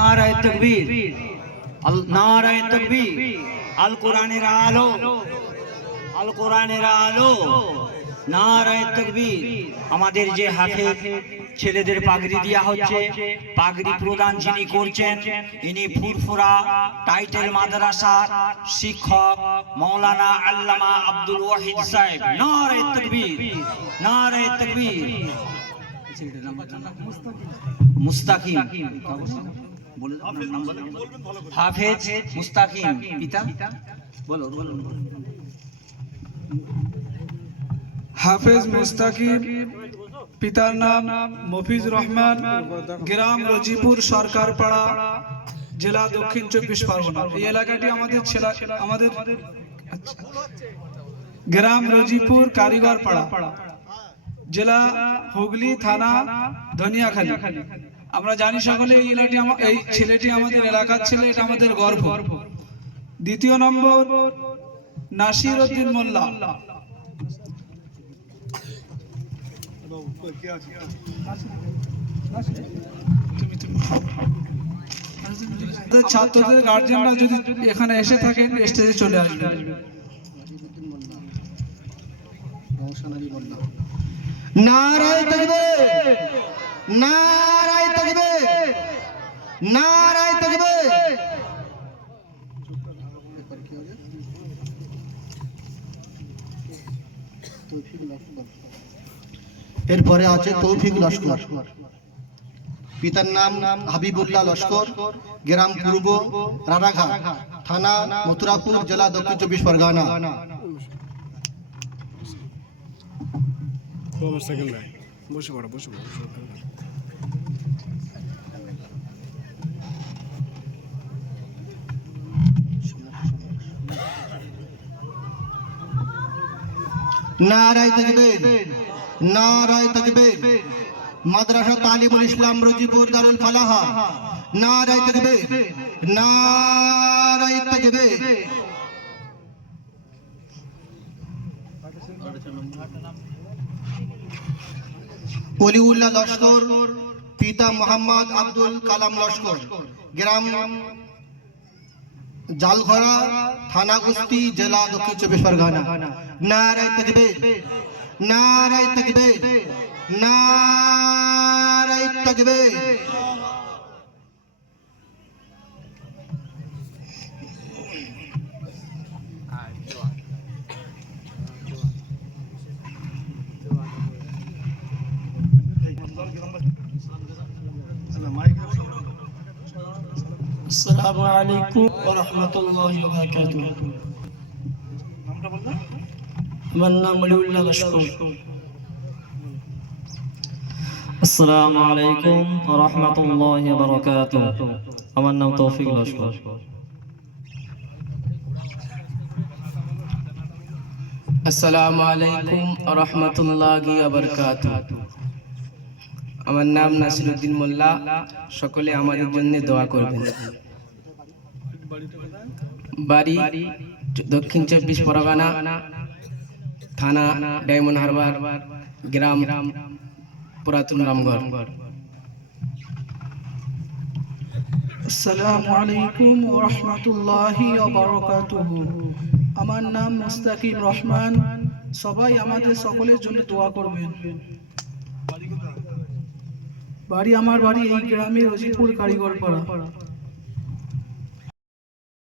নারায় তকবীর। নারায় তকবীর। আল কোরআনের আলো। আল কোরআনের আলো। নারায় তকবীর। আমাদের যে হাতে ছেলেদের পাগড়ি দেওয়া হচ্ছে, পাগড়ি প্রদান যিনি করছেন, ইনি ফুরফুরা টাইটেল মাদ্রাসার শিক্ষক মৌলানা আল্লামা আব্দুল ওয়াহিদ সাহেব। নারায় তকবীর। নারায় তকবীর। মুস্তাকিম। বলে। হাফেজ মুস্তাকিম পিতা। বলো বলো হাফেজ মুস্তাকিব পিতার নাম মফিজ রহমান গ্রাম রজিপুর সরকারপাড়া জেলা দক্ষিণ চব্বিশ পরগনা। এই এলাকাটি আমাদের ছেলা আমাদের আচ্ছা। গ্রাম রজিপুর কারিগর পাড়া জেলা হুগলি থানা ধনিয়াখালী। আমরা জানি সকলে এই এই ছেলেটি আমাদের এলাকার ছেলে, এটা আমাদের গর্ব দ্বিতীয় নম্বর নাসির উদ্দিন মোল্লা ছাত্রদের গার্জেনরা যদি এখানে এসে থাকেন স্টেজে চলে আসবেন নারায় থাকবে নারায় এরপরে আছে তৌফিক লস্কর। পিতার নাম হাবিবুল্লাহ লস্কর। গ্রাম পূর্ব রানাঘাট, থানা মথুরাপুর, জেলা দক্ষিণ চব্বিশ পরগনা। বসে পড়ো বসে পড়ো। নারায় থাকবে নারায় থাকবে মাদ্রাসা তালিমুল ইসলাম রজিপুর দারুল ফালাহা। নারায় থাকবে নারায় থাকবে অলিউল্লাহ লস্কর, পিতা মোহাম্মদ আব্দুল কালাম লস্কর। গ্রাম জালঘরা, থানা কুস্তি, জেলা দক্ষিণ চব্বিশ পরগনা। নারায় তকবে নারায় তকবে নারায় তকবে আসসালামু আলাইকুম ওয়া রাহমাতুল্লাহি ওয়া বারাকাতুহু। নামটা বলবেন আমার নাম মলিউল্লাহ লস্কর আসসালামু আলাইকুম রহমতুল্লাহ বারকাত আমার নাম তৌফিক লস্কর আসসালামু আলাইকুম রহমতুল্লাহি আবরকাত আমার নাম নাসিরুদ্দিন মোল্লা। সকলে আমাদের জন্য দোয়া করবেন। বাড়ি দক্ষিণ চব্বিশ পরগনা। থানা, ডায়মন্ড হারবার, গ্রাম, পুরাতন রামগড়। আসসালামু আলাইকুম ওয়া রাহমাতুল্লাহি ওয়া বারাকাতুহু। আমার নাম মুস্তাকিম রহমান। সবাই আমাদের সকলের জন্য দোয়া করবেন। বাড়ি আমার বাড়ি এই গ্রামে রজিপুর কারিগর পাড়া